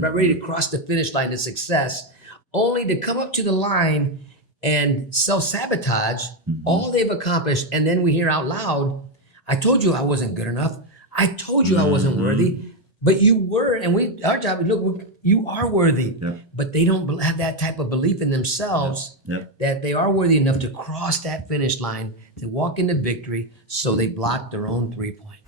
about ready to cross the finish line to success, only to come up to the line and self-sabotage all they've accomplished. And then we hear out loud, I told you I wasn't good enough. I told you I wasn't worthy, but you were. And our job is, look, you are worthy. But they don't have that type of belief in themselves that they are worthy enough to cross that finish line, to walk into victory. So they block their own 3-point.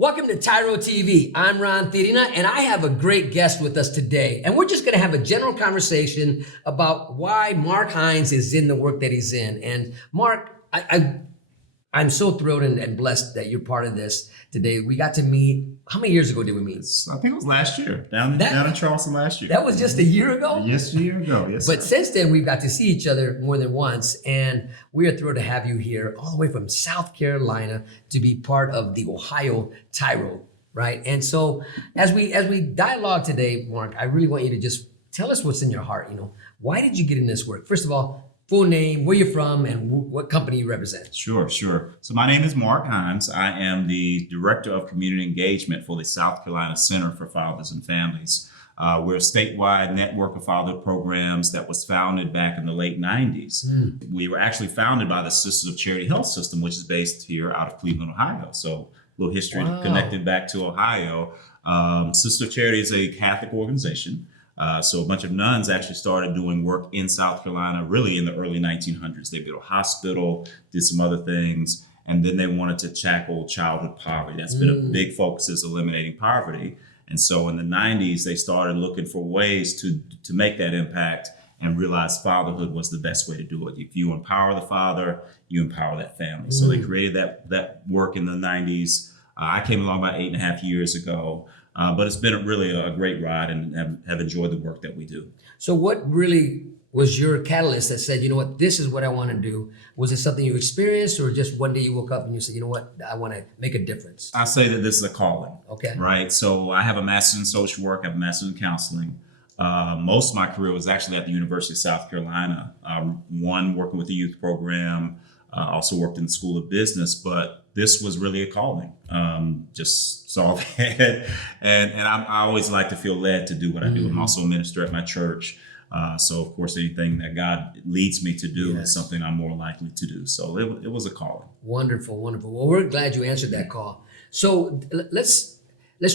Welcome to TYRO TV. I'm Marc Himes, and I have a great guest with us today. And we're just going to have a general conversation about why Marc Himes is in the work that he's in. And Marc, I'm so thrilled and blessed that you're part of this today. We got to meet, how many years ago did we meet? I think it was last year, down in Charleston last year. That was just a year ago? Yes, a year ago, yes. But since then, we've got to see each other more than once, and we are thrilled to have you here all the way from South Carolina to be part of the Ohio TYRO, right? And so as we dialogue today, Marc, I really want you to just tell us what's in your heart. Why did you get in this work? First of all, full name, where you're from, and what company you represent. Sure. So my name is Marc Himes. I am the Director of Community Engagement for the South Carolina Center for Fathers and Families. We're a statewide network of fatherhood programs that was founded back in the late 90s. We were actually founded by the Sisters of Charity Health System, which is based here out of Cleveland, Ohio. So a little history connected back to Ohio. Sisters of Charity is a Catholic organization. So a bunch of nuns actually started doing work in South Carolina really in the early 1900s. They built a hospital, did some other things, and then they wanted to tackle childhood poverty. That's been a big focus, is eliminating poverty. And so in the 90s, they started looking for ways to make that impact and realized fatherhood was the best way to do it. If you empower the father, you empower that family. So they created that work in the 90s. I came along about 8.5 years ago. But it's been really a great ride, and have enjoyed the work that we do. So what really was your catalyst that said, you know what, this is what I want to do? Was it something you experienced, or just one day you woke up and you said, you know what, I want to make a difference? I say that this is a calling. Okay. Right. So I have a master's in social work. I have a master's in counseling. Most of my career was actually at the University of South Carolina. One, working with the youth program, also worked in the School of Business, but this was really a calling. Just saw that. And I always like to feel led to do what I do. I'm also a minister at my church. So of course, anything that God leads me to do is something I'm more likely to do. So it was a calling. Wonderful, wonderful. Well, we're glad you answered that call. So let's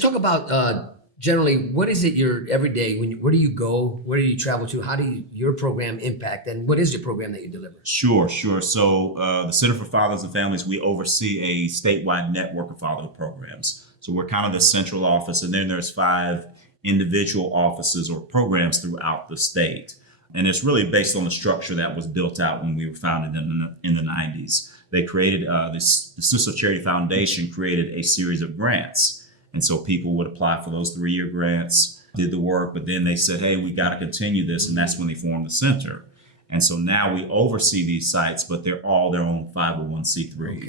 talk about generally, what is it your everyday, where do you go? Where do you travel to? How do your program impact? And what is your program that you deliver? Sure. So the Center for Fathers and Families, we oversee a statewide network of fatherhood programs. So we're kind of the central office, and then there's 5 individual offices or programs throughout the state. And it's really based on the structure that was built out when we were founded in the 90s. They created, the Sisters of Charity Foundation created a series of grants. And so people would apply for those 3-year grants, did the work, but then they said, hey, we got to continue this. And that's when they formed the center. And so now we oversee these sites, but they're all their own 501c3s. Okay.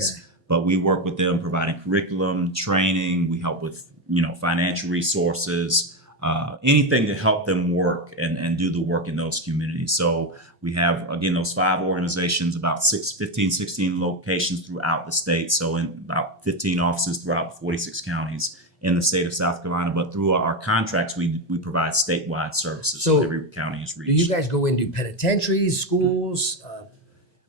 But we work with them providing curriculum, training. We help with, financial resources, anything to help them work and do the work in those communities. So we have, again, those 5 organizations, about 16 locations throughout the state. So in about 15 offices throughout 46 counties in the state of South Carolina, but through our contracts, we provide statewide services. So every county is reached. Do you guys go into penitentiaries, schools?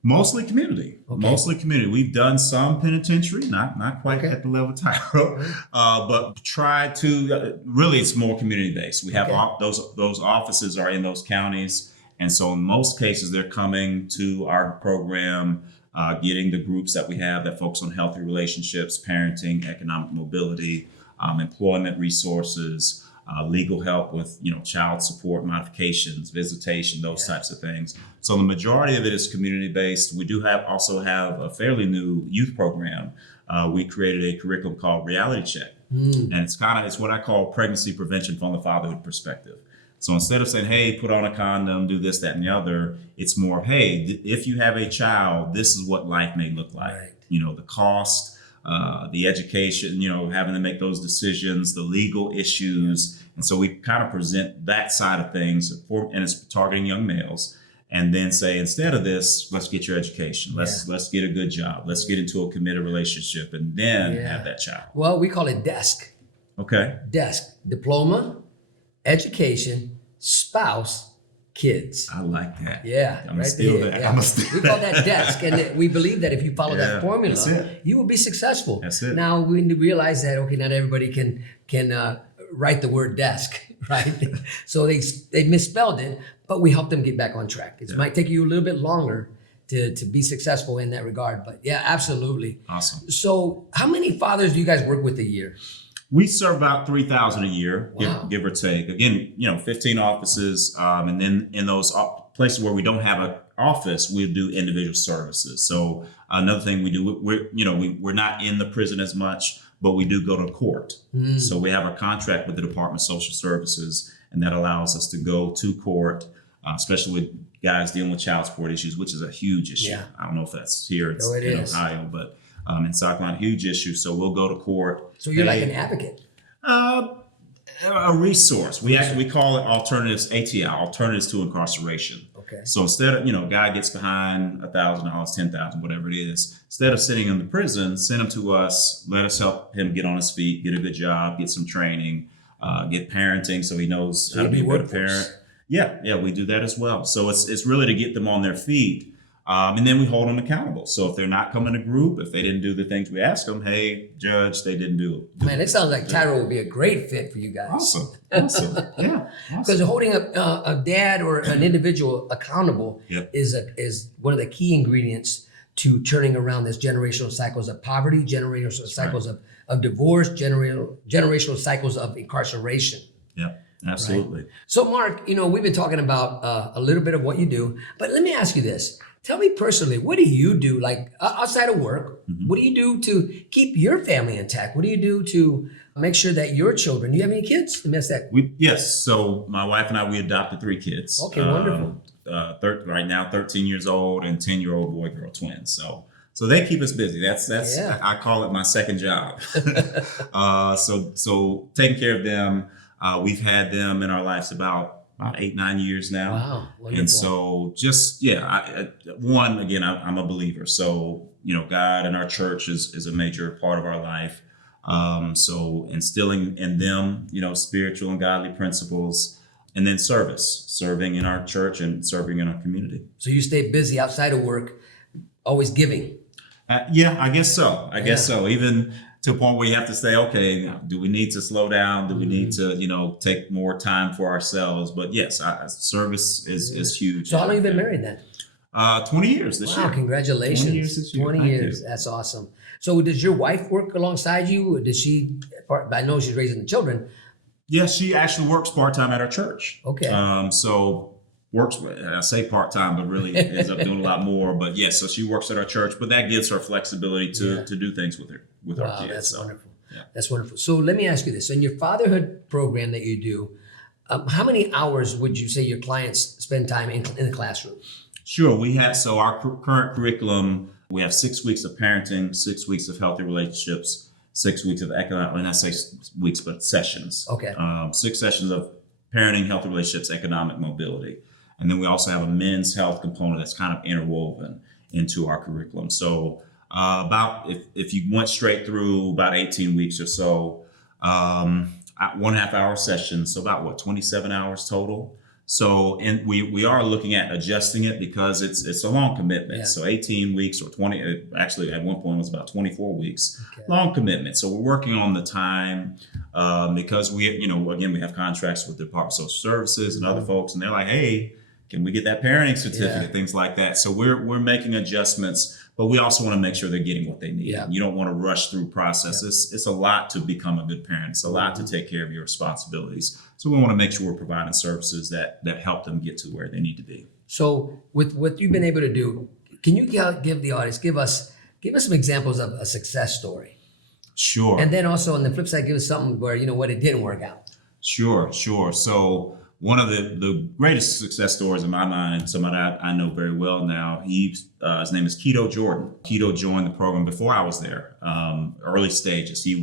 Mostly community. Okay. Mostly community. We've done some penitentiary, not quite at the level of TYRO, but try to really it's more community based. We have those offices are in those counties, and so in most cases they're coming to our program, getting the groups that we have that focus on healthy relationships, parenting, economic mobility, employment resources, legal help with child support modifications, visitation, those types of things. So the majority of it is community based. We do also have a fairly new youth program. We created a curriculum called Reality Check, and it's what I call pregnancy prevention from the fatherhood perspective. So instead of saying, hey, put on a condom, do this, that, and the other, it's more, hey, if you have a child, this is what life may look like. Right. The cost, the education, having to make those decisions, the legal issues. And so we kind of present that side of things and it's targeting young males. and then say, instead of this, let's get your education. Let's get a good job. Let's get into a committed relationship, and then have that child. Well, we call it DESC. Okay. DESC, diploma, education, spouse, kids. I like that. Yeah, I'm gonna steal that. Yeah. I'm gonna steal We call that DESC, and we believe that if you follow that formula, that's it. you will be successful. That's it. Now we need to realize that not everybody can write the word desk, right? So they misspelled it, but we help them get back on track. It might take you a little bit longer to be successful in that regard, but yeah, absolutely. Awesome. So how many fathers do you guys work with a year? We serve about 3,000 a year, Wow. give or take. Again, 15 offices, and then in those places where we don't have an office, we do individual services. So another thing we do, we're not in the prison as much, but we do go to court. So we have a contract with the Department of Social Services, and that allows us to go to court, especially with guys dealing with child support issues, which is a huge issue. Yeah. I don't know if that's here, it's it in is. Ohio, but in South Carolina, huge issue. So we'll go to court. So you're like an advocate. A resource. We call it alternatives, ATI, alternatives to incarceration. Okay. So instead of, a guy gets behind $1,000, $10,000, whatever it is, instead of sitting in the prison, send him to us, let us help him get on his feet, get a good job, get some training, get parenting so he knows how to be a good parent. Yeah, we do that as well. So it's really to get them on their feet. And then we hold them accountable. So if they're not coming to group, if they didn't do the things we asked them, hey, judge, they didn't do it. Man, it sounds like TYRO would be a great fit for you guys. Awesome. Yeah. Because holding a dad or an individual accountable is one of the key ingredients to turning around this generational cycles of poverty, generational cycles of divorce, generational cycles of incarceration. Yeah, absolutely. Right? So Mark, we've been talking about a little bit of what you do, but let me ask you this. Tell me personally, what do you do, like outside of work? What do you do to keep your family intact? What do you do to make sure that your children, do you have any kids? Let me ask that. Yes. So my wife and I, we adopted 3 kids. Okay, wonderful. Right now, 13 years old and 10-year-old boy-girl twins. So they keep us busy. That's I call it my second job. So taking care of them, we've had them in our lives about 8-9 years now. Wow, wonderful. And so I'm a believer. So, God and our church is a major part of our life. So instilling in them, spiritual and godly principles, and then serving in our church and serving in our community. So you stay busy outside of work, always giving. I guess so. I guess so. Even to a point where you have to say, okay, do we need to slow down? Do we need to, take more time for ourselves? But yes, service is huge. So how long have you been married then? 20 years this year. Wow, congratulations. 20 years this year. 20 Thank years. you. That's awesome. So does your wife work alongside you? Or does she, I know she's raising the children. Yeah, she actually works part-time at our church. Okay. So works, I say part-time, but really ends up doing a lot more. But yes, so she works at our church, but that gives her flexibility to do things with our kids. That's wonderful. Yeah. That's wonderful. So let me ask you this. So in your fatherhood program that you do, how many hours would you say your clients spend time in the classroom? Sure. We have, so our current curriculum, we have 6 weeks of parenting, 6 weeks of healthy relationships, 6 weeks of economic, when I say weeks, but sessions. Okay. 6 sessions of parenting, healthy relationships, economic mobility. And then we also have a men's health component that's kind of interwoven into our curriculum. So about, if you went straight through about 18 weeks or so, 1.5 hour sessions, so about 27 hours total. So, and we are looking at adjusting it because it's a long commitment. Yeah. So 18 weeks or 20, actually at one point it was about 24 weeks, Okay. long commitment. So we're working on the time because we, again, we have contracts with the Department of Social Services and other folks, and they're like, hey, can we get that parenting certificate, things like that. So we're making adjustments, but we also want to make sure they're getting what they need. Yeah. You don't want to rush through processes. It's a lot to become a good parent. It's a lot to take care of your responsibilities. So we want to make sure we're providing services that help them get to where they need to be. So with what you've been able to do, can you give the audience, give us some examples of a success story? Sure. And then also on the flip side, give us something where, what it didn't work out. Sure. So one of the greatest success stories in my mind, somebody I know very well now, his name is Keto Jordan. Keto joined the program before I was there, early stages. He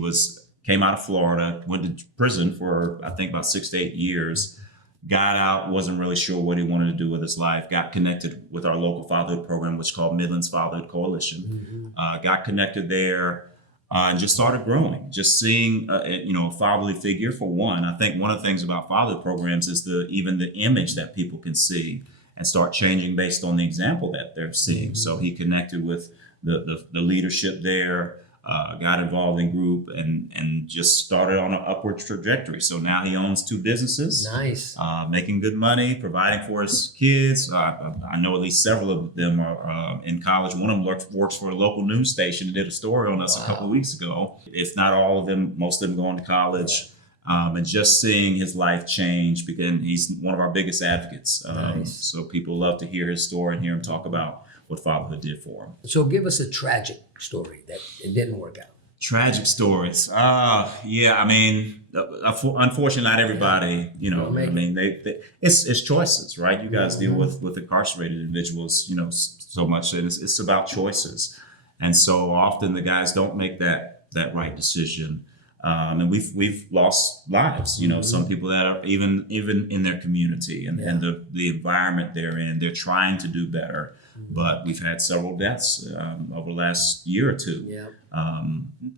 came out of Florida, went to prison for, I think, about 6 to 8 years, got out, wasn't really sure what he wanted to do with his life, got connected with our local fatherhood program, which is called Midlands Fatherhood Coalition. Got connected there and just started growing, just seeing, a fatherly figure for one. I think one of the things about fatherhood programs is even the image that people can see and start changing based on the example that they're seeing. So he connected with the leadership there, got involved in group and just started on an upward trajectory. So now he owns 2 businesses. Nice. Making good money, providing for his kids. I know at least several of them are in college. One of them works for a local news station and did a story on us a couple of weeks ago. If not all of them, most of them going to college. And just seeing his life change, because he's one of our biggest advocates. Nice. So people love to hear his story and hear him talk about what fatherhood did for him. So give us a tragic story that it didn't work out. Tragic stories. Yeah, I mean, unfortunately, not everybody, it's choices, right? You guys deal with incarcerated individuals, so much, and it's about choices. And so often the guys don't make that right decision. And we've lost lives, some people that are even in their community and the environment they're in, they're trying to do better. But we've had several deaths over the last year or two. Yeah.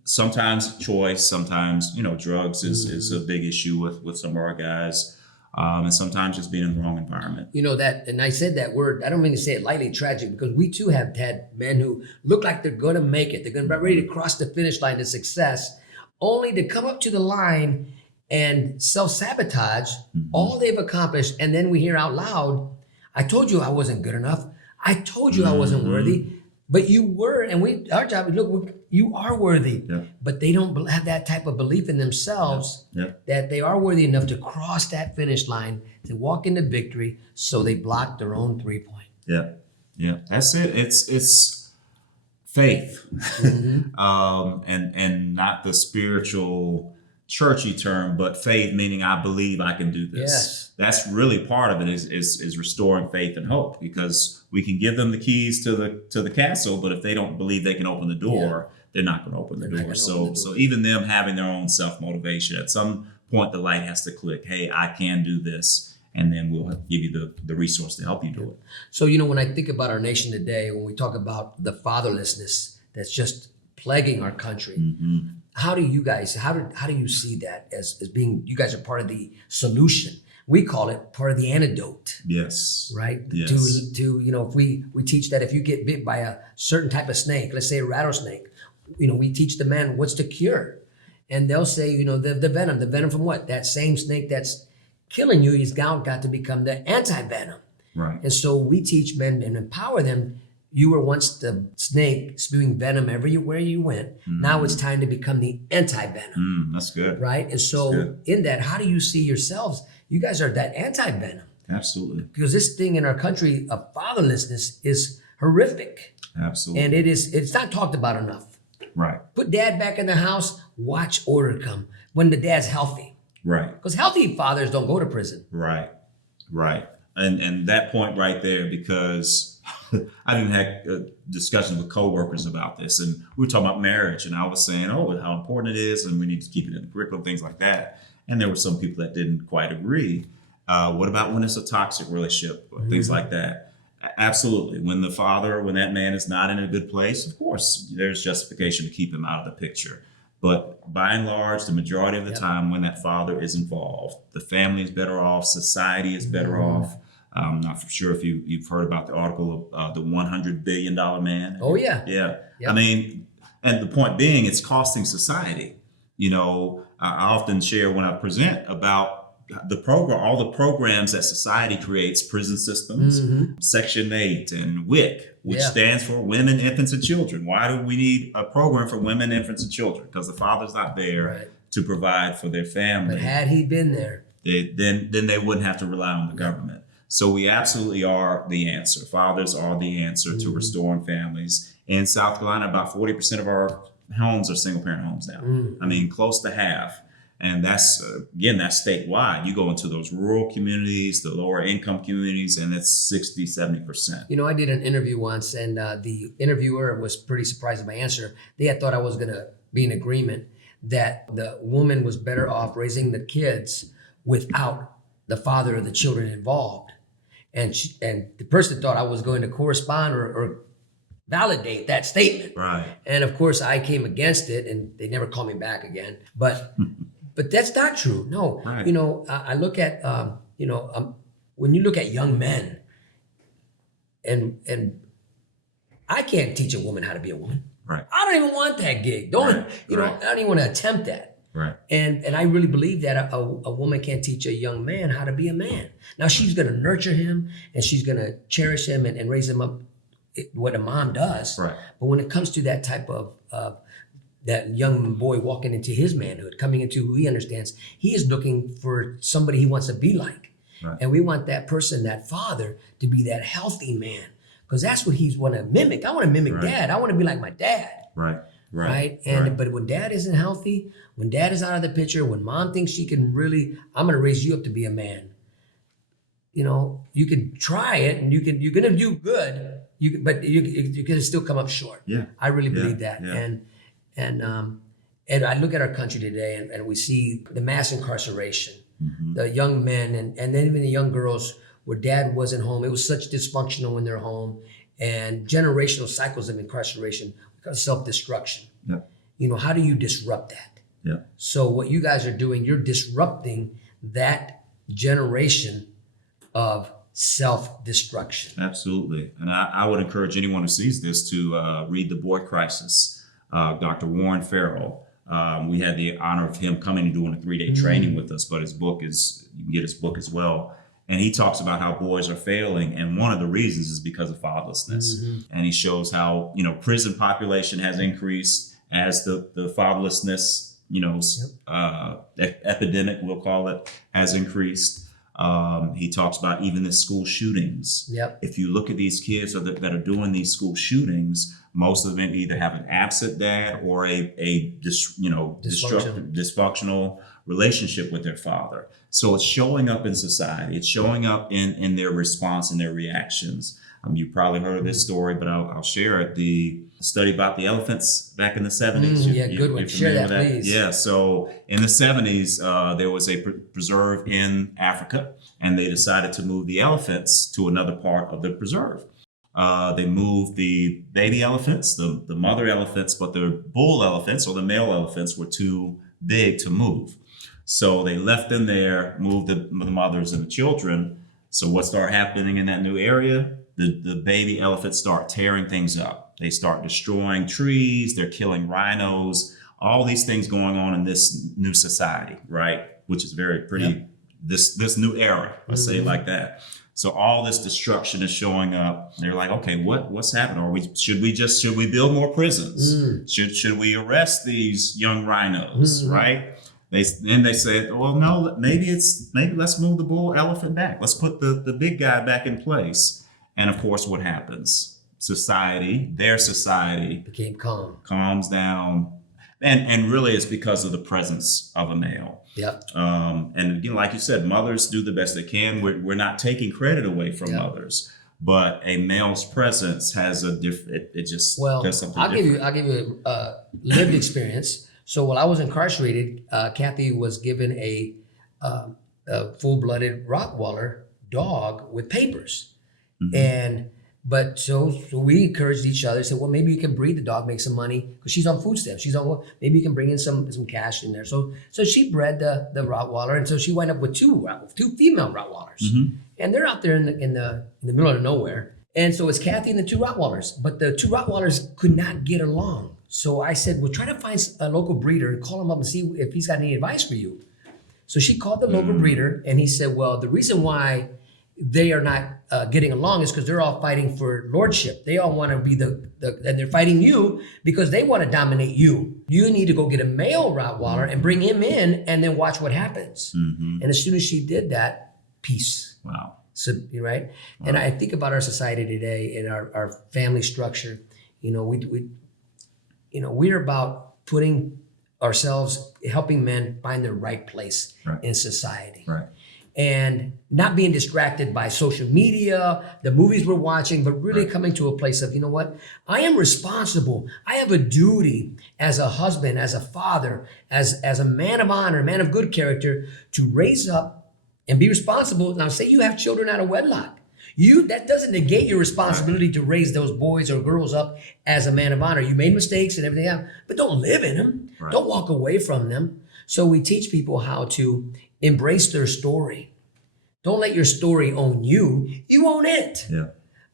Sometimes choice, sometimes, drugs is a big issue with some of our guys. And sometimes just being in the wrong environment. And I said that word, I don't mean to say it lightly, tragic, because we too have had men who look like they're going to make it. They're going to be ready to cross the finish line to success, only to come up to the line and self-sabotage all they've accomplished. And then we hear out loud, I told you I wasn't good enough. I told you I wasn't worthy, but you were. And our job is, look, you are worthy. Yeah. But they don't have that type of belief in themselves that they are worthy enough to cross that finish line, to walk into victory. So they block their own 3-point. Yeah. Yeah. That's it. It's faith. And not the spiritual churchy term, but faith, meaning I believe I can do this. Yes. That's really part of it is restoring faith and hope, because we can give them the keys to the castle, but if they don't believe they can open the door, they're not going to open the door. So even them having their own self-motivation, at some point the light has to click. Hey, I can do this. And then we'll give you the resource to help you do it. So, when I think about our nation today, when we talk about the fatherlessness that's just plaguing our country, how do you guys, how do you see that as being, you guys are part of the solution? We call it part of the antidote. Yes. Right? Yes. To if we teach that if you get bit by a certain type of snake, let's say a rattlesnake, we teach the man what's the cure. And they'll say, the venom from what? That same snake that's killing you, he's got to become the anti-venom. Right. And so we teach men and empower them. You were once the snake spewing venom everywhere you went. Now it's time to become the anti-venom. That's good. Right? And so in that, how do you see yourselves? You guys are that anti-venom. Absolutely. Because this thing in our country of fatherlessness is horrific. Absolutely. And it's not talked about enough. Right. Put dad back in the house, watch order come when the dad's healthy. Right. Because healthy fathers don't go to prison. Right. Right. And that point right there, because I've even had discussions with coworkers about this, and we were talking about marriage, and I was saying, how important it is, and we need to keep it in the curriculum, things like that. And there were some people that didn't quite agree. What about when it's a toxic relationship, or things like that? Absolutely. When that man is not in a good place, of course, there's justification to keep him out of the picture. But by and large, the majority of the time when that father is involved, the family is better off, society is better off. I'm not for sure if you've heard about the article of the $100 billion man. Oh, yeah. Yeah. Yep. I mean, and the point being, it's costing society. I often share when I present about all the programs that society creates, prison systems, Section 8 and WIC, which stands for Women, Infants, and Children. Why do we need a program for women, infants, and children? Because the father's not there to provide for their family. But had he been there, then they wouldn't have to rely on the government. So we absolutely are the answer. Fathers are the answer to restoring families. In South Carolina, about 40% of our homes are single-parent homes now. I mean, close to half. And that's, again, that's statewide. You go into those rural communities, the lower income communities, and it's 60, 70%. I did an interview once, and the interviewer was pretty surprised at my answer. They had thought I was going to be in agreement that the woman was better off raising the kids without the father of the children involved. And the person thought I was going to correspond or validate that statement. Right. And of course, I came against it, and they never called me back again. But that's not true. No, Right. you know, I look at when you look at young men, and I can't teach a woman how to be a woman. Right. I don't even want that gig. Don't Right. you know? Right. I don't even want to attempt that. Right. And I really believe that a woman can't teach a young man how to be a man. Now she's going to nurture him, and she's going to cherish him and raise him up what a mom does. Right. But when it comes to that type of that young boy walking into his manhood, coming into who he understands, he is looking for somebody he wants to be like. Right. And we want that person, that father, to be that healthy man, because that's what he's want to mimic. I want to mimic Right. dad. I want to be like my dad. Right. Right. And but when dad isn't healthy, when dad is out of the picture, when mom thinks she can really, I'm gonna raise you up to be a man. You know, you can try it, and you're gonna do good. But you're gonna still come up short. Yeah. I really Yeah. believe that. Yeah. And I look at our country today, and we see the mass incarceration, Mm-hmm. the young men, and then even the young girls where dad wasn't home. It was such dysfunctional when they're home, and generational cycles of incarceration, self-destruction. Yeah. You know, how do you disrupt that? Yeah. So what you guys are doing, you're disrupting that generation of self-destruction. Absolutely. And I would encourage anyone who sees this to read The Boy Crisis. Dr. Warren Farrell. We had the honor of him coming and doing a 3-day training with us, but his book is, you can get his book as well. And he talks about how boys are failing. And one of the reasons is because of fatherlessness. And he shows how, you know, prison population has increased as the fatherlessness, you know, epidemic, we'll call it, has increased. He talks about even the school shootings. Yep. If you look at these kids that are doing these school shootings, most of them either have an absent dad or a dysfunctional relationship with their father. So it's showing up in society. It's showing up in their response and their reactions. You probably heard of this story, but I'll share it. The study about the elephants back in the 70s. Good one. Share that, please. Yeah. So in the 70s, there was a preserve in Africa, and they decided to move the elephants to another part of the preserve. They moved the baby elephants, the mother elephants, but the bull elephants or the male elephants were too big to move. So they left them there, moved the mothers and the children. So what started happening in that new area? The baby elephants start tearing things up. They start destroying trees. They're killing rhinos. All these things going on in this new society, right? Which is pretty, this new era, let's say it like that. So all this destruction is showing up. They're like, okay, what's happening? Should we build more prisons? Should we arrest these young rhinos, right? They said, well, no, maybe let's move the bull elephant back. Let's put the big guy back in place. And of course, what happens? Their society Became calm. calms down. And really it's because of the presence of a male. Yep. And again, like you said, mothers do the best they can. We're not taking credit away from mothers, but a male's presence has a different, it just does something different. I'll give you a lived experience. So while I was incarcerated, Cathy was given a full-blooded Rottweiler dog with papers. But so we encouraged each other, said, well, maybe you can breed the dog, make some money, because she's on food stamps. Maybe you can bring in some cash in there. So she bred the Rottweiler, and so she wound up with two female Rottweilers, and they're out there in the middle of nowhere. And so it's Cathy and the two Rottweilers, but the two Rottweilers could not get along. So I said, well, try to find a local breeder and call him up and see if he's got any advice for you. So she called the local breeder, and he said, well, the reason why they are not getting along is because they're all fighting for lordship. They all want to be and they're fighting you because they want to dominate you. You need to go get a male Rottweiler and bring him in and then watch what happens. And as soon as she did that, peace. Wow. So, right? Wow. And I think about our society today and our family structure. You know, we're about putting ourselves, helping men find their right place in society. Right. And not being distracted by social media, the movies we're watching, but really coming to a place of, you know what? I am responsible. I have a duty as a husband, as a father, as a man of honor, man of good character, to raise up and be responsible. Now, say you have children out of wedlock. That doesn't negate your responsibility to raise those boys or girls up as a man of honor. You made mistakes and everything else, but don't live in them. Right. Don't walk away from them. So we teach people how to embrace their story. Don't let your story own you. You own it. Yeah.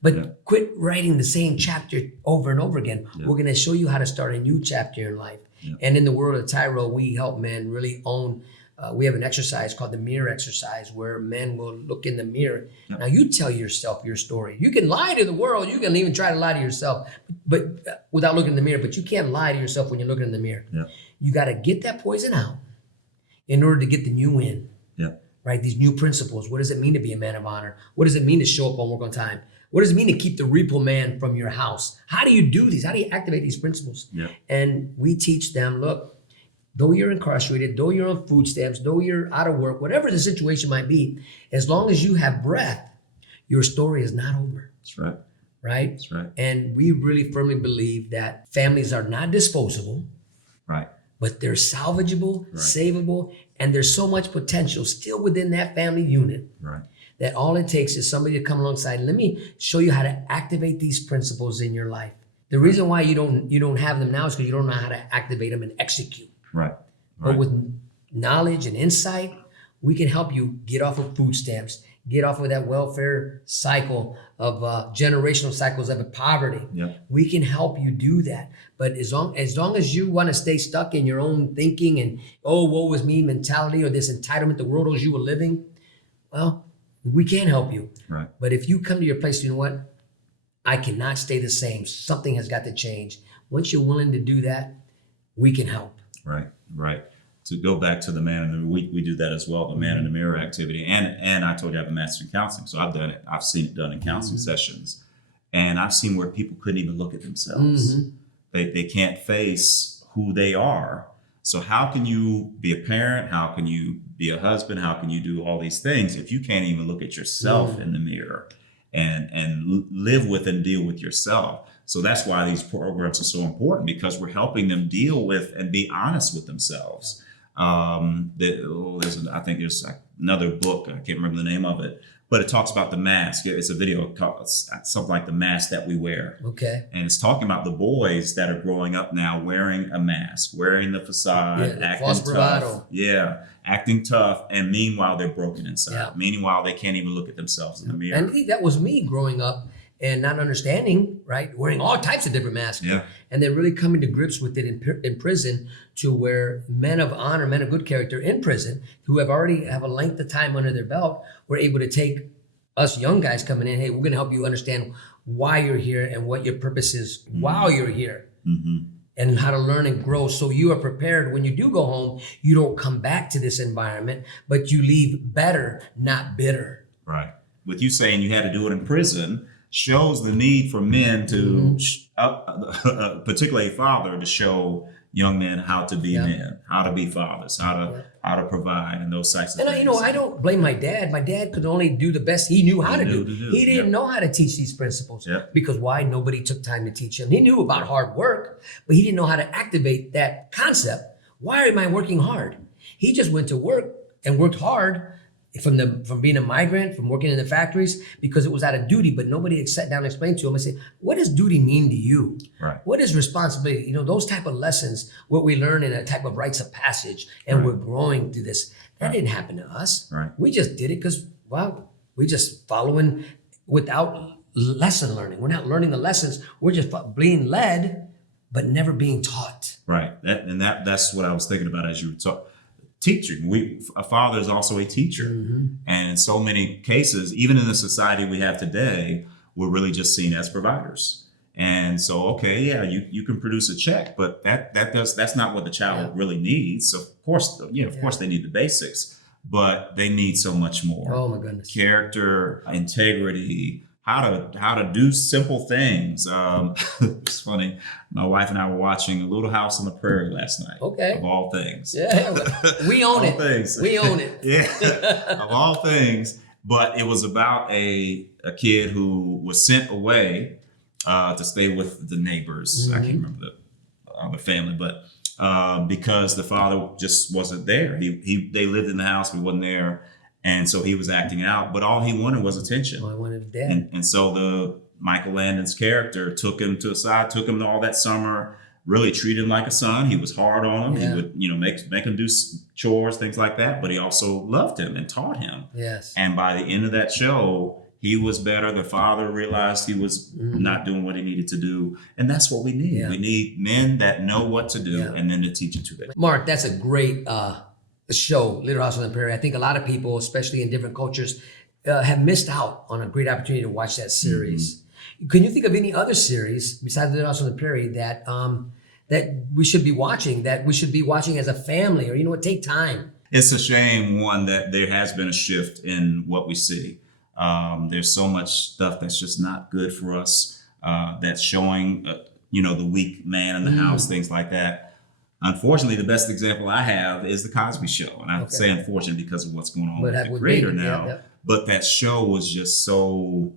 But quit writing the same chapter over and over again. Yeah. We're going to show you how to start a new chapter in life. Yeah. And in the world of TYRO, we help men really own. We have an exercise called the mirror exercise where men will look in the mirror. Yeah. Now you tell yourself your story. You can lie to the world. You can even try to lie to yourself, but without looking in the mirror. But you can't lie to yourself when you're looking in the mirror. Yeah. You got to get that poison out in order to get the new in. Yeah. Right? These new principles. What does it mean to be a man of honor? What does it mean to show up on work on time? What does it mean to keep the repo man from your house? How do you do these? How do you activate these principles? Yeah. And we teach them, look, though you're incarcerated, though you're on food stamps, though you're out of work, whatever the situation might be, as long as you have breath, your story is not over. That's right. Right? That's right. And we really firmly believe that families are not disposable, Right. but they're salvageable, Right. savable, and there's so much potential still within that family unit. Right. That all it takes is somebody to come alongside. Let me show you how to activate these principles in your life. The reason why you don't have them now is because you don't know how to activate them and execute. Right. But with knowledge and insight, we can help you get off of food stamps, get off of that welfare cycle of generational cycles of poverty. Yeah. We can help you do that. But as long as you want to stay stuck in your own thinking and, oh, woe is me mentality or this entitlement the world owes you a living, well, we can help you. Right. But if you come to your place, you know what? I cannot stay the same. Something has got to change. Once you're willing to do that, we can help. Right. Right. To go back to the man in the we do that as well, the man in the mirror activity. And I told you I have a master in counseling. So I've done it. I've seen it done in counseling sessions. And I've seen where people couldn't even look at themselves. They can't face who they are. So how can you be a parent? How can you be a husband? How can you do all these things if you can't even look at yourself in the mirror and live with and deal with yourself? So that's why these programs are so important, because we're helping them deal with and be honest with themselves. I think there's another book, I can't remember the name of it, but it talks about the mask. It's a video called something like The Mask That We Wear. Okay. And it's talking about the boys that are growing up now wearing a mask, wearing the facade, acting false tough. bravado. Yeah, acting tough. And meanwhile, they're broken inside. Yeah. Meanwhile, they can't even look at themselves in the mirror. And I think that was me growing up and not understanding, right? Wearing all types of different masks. Yeah. And then really coming to grips with it in prison, to where men of honor, men of good character in prison, who have already have a length of time under their belt, were able to take us young guys coming in. Hey, we're going to help you understand why you're here and what your purpose is while you're here. And how to learn and grow, so you are prepared when you do go home. You don't come back to this environment, but you leave better, not bitter. Right. With you saying you had to do it in prison shows the need for men to, particularly a father, to show young men how to be men, how to be fathers, how to provide, and those types of things. And I don't blame my dad. My dad could only do the best he knew how to do. He didn't know how to teach these principles. Because why? Nobody took time to teach him. He knew about hard work, but he didn't know how to activate that concept. Why am I working hard? He just went to work and worked hard from being a migrant, from working in the factories, because it was out of duty, but nobody had sat down and explained to him and said, what does duty mean to you? Right. What is responsibility? You know, those type of lessons, what we learn in a type of rites of passage, and we're growing through this. That didn't happen to us. Right. We just did it because, well, we just following without lesson learning. We're not learning the lessons. We're just being led, but never being taught. Right. That's what I was thinking about as you were talking. Teaching. A father is also a teacher. And in so many cases, even in the society we have today, we're really just seen as providers. And so, okay, yeah, you can produce a check, but that's not what the child really needs. So of course they need the basics, but they need so much more. Oh my goodness. Character, integrity, how to do simple things. It's funny. My wife and I were watching Little House on the Prairie last night. Okay. Of all things. Yeah, we own it. Things. We own it. Yeah, of all things. But it was about a kid who was sent away to stay with the neighbors. I can't remember the family, but because the father just wasn't there. They lived in the house, but he wasn't there. And so he was acting out, but all he wanted was attention. I wanted dad. And so the Michael Landon's character took him to a side, took him to all that summer, really treated him like a son. He was hard on him. Yeah. He would, make him do chores, things like that. But he also loved him and taught him. Yes. And by the end of that show, he was better. The father realized he was not doing what he needed to do. And that's what we need. Yeah. We need men that know what to do and then to teach it to them. Mark, that's a great show, Little House on the Prairie. I think a lot of people, especially in different cultures, have missed out on a great opportunity to watch that series. Can you think of any other series besides Little House on the Prairie that that we should be watching, as a family, or take time? It's a shame, one, that there has been a shift in what we see. There's so much stuff that's just not good for us. That's showing, the weak man in the house, things like that. Unfortunately, the best example I have is the Cosby Show, and I say unfortunately because of what's going on with the creator now. Yeah. But that show was just so.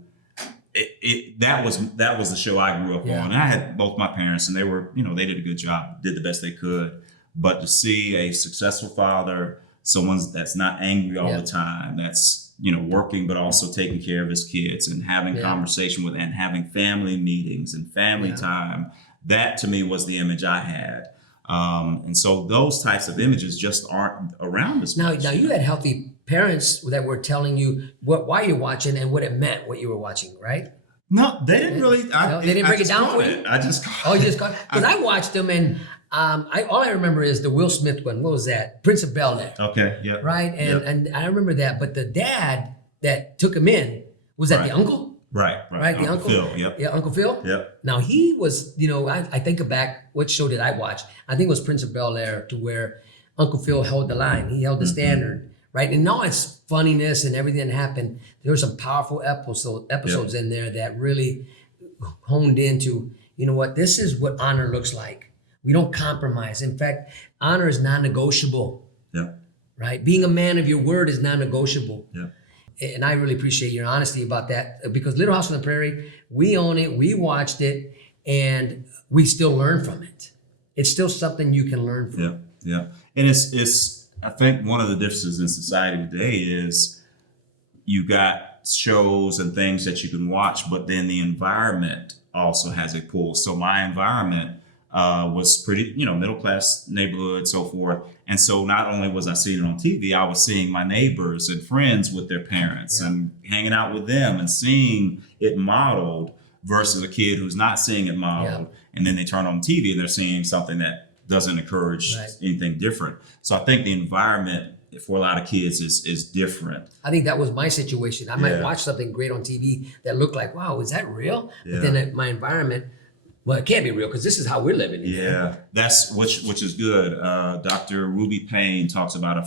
That was the show I grew up on. And I had both my parents, and they were, they did a good job, did the best they could. But to see a successful father, someone that's not angry all the time, that's working but also taking care of his kids and having conversation with, and having family meetings and family time, that to me was the image I had. And so those types of images just aren't around as much. Now you had healthy parents that were telling you why you're watching and what it meant, what you were watching, right? No, they didn't really. They didn't break it down for you? I just caught Oh, you just caught it? Because I watched them, and all I remember is the Will Smith one. What was that? Prince of Bel-Air. Okay, yeah. Right? And I remember that. But the dad that took him in, was that the uncle? Right. The uncle? Phil, yep. Yeah, Uncle Phil? Yep. Now he was, I think back, what show did I watch? I think it was Prince of Bel-Air, to where Uncle Phil held the line. He held the standard, right? And all its funniness and everything that happened, there were some powerful episodes in there that really honed into, this is what honor looks like. We don't compromise. In fact, honor is non-negotiable. Yeah. Right? Being a man of your word is non-negotiable. Yeah. And I really appreciate your honesty about that, because Little House on the Prairie, we own it, we watched it, and we still learn from it. It's still something you can learn from. Yeah. And it's I think one of the differences in society today is you got shows and things that you can watch, but then the environment also has a pull. So my environment was pretty, middle class neighborhood, so forth. And so not only was I seeing it on TV, I was seeing my neighbors and friends with their parents and hanging out with them and seeing it modeled versus a kid who's not seeing it modeled. And then they turn on TV and they're seeing something that doesn't encourage anything different. So I think the environment for a lot of kids is different. I think that was my situation. I might watch something great on TV that looked like, wow, is that real? But then my environment, well, it can't be real because this is how we're living. That's which is good. Dr. Ruby Payne talks about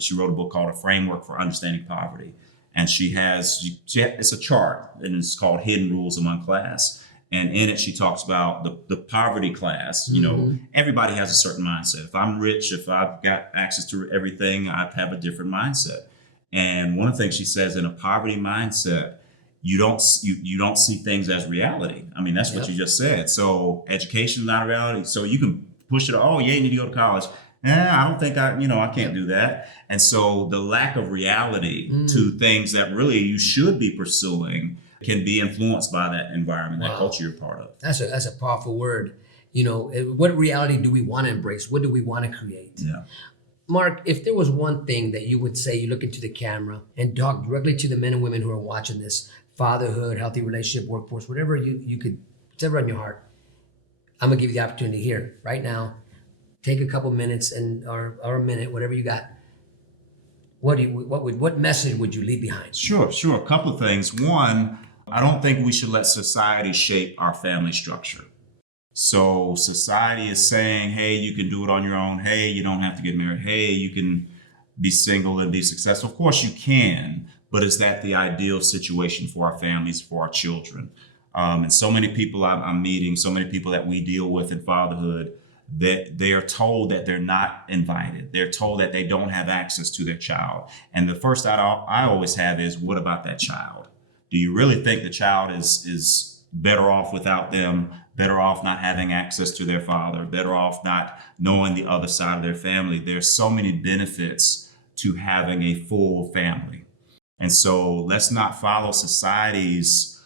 she wrote a book called A Framework for Understanding Poverty, and it's a chart, and it's called Hidden Rules Among Class. And in it, she talks about the poverty class. Everybody has a certain mindset. If I'm rich, if I've got access to everything, I have a different mindset. And one of the things she says, in a poverty mindset, you don't see things as reality. I mean, that's what you just said. So education is not reality. So you can push it. Oh, yeah, you need to go to college. I don't think I can't do that. And so the lack of reality to things that really you should be pursuing can be influenced by that environment, that culture you're part of. That's a powerful word. What reality do we want to embrace? What do we want to create? Yeah. Mark, if there was one thing that you would say, you look into the camera and talk directly to the men and women who are watching this, fatherhood, healthy relationship, workforce, whatever you could, whatever on your heart, I'm gonna give you the opportunity here, right now. Take a couple minutes or a minute, whatever you got. What message would you leave behind? Sure. A couple of things. One, I don't think we should let society shape our family structure. So society is saying, hey, you can do it on your own. Hey, you don't have to get married. Hey, you can be single and be successful. Of course you can, but is that the ideal situation for our families, for our children? And so many people I'm meeting, so many people that we deal with in fatherhood, that they are told that they're not invited. They're told that they don't have access to their child. And the first thought I always have is, what about that child? Do you really think the child is better off without them, better off not having access to their father, better off not knowing the other side of their family? There's so many benefits to having a full family. And so let's not follow society's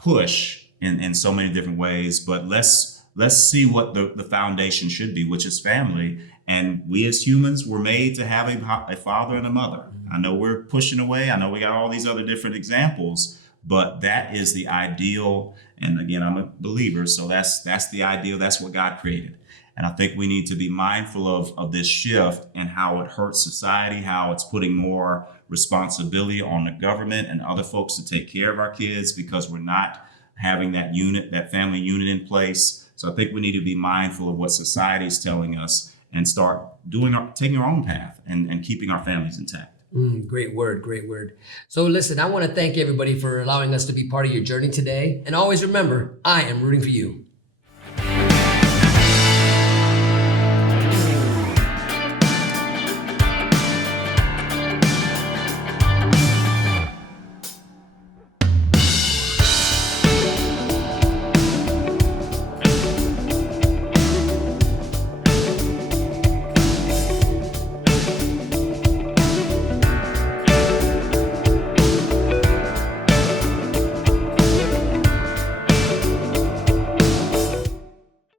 push in so many different ways, but let's see what the foundation should be, which is family. And we as humans were made to have a father and a mother. I know we're pushing away. I know we got all these other different examples, but that is the ideal. And again, I'm a believer, so that's the ideal. That's what God created. And I think we need to be mindful of this shift and how it hurts society, how it's putting more responsibility on the government and other folks to take care of our kids because we're not having that family unit in place. So I think we need to be mindful of what society is telling us and start taking our own path and keeping our families intact. Great word, great word. So listen, I want to thank everybody for allowing us to be part of your journey today. And always remember, I am rooting for you.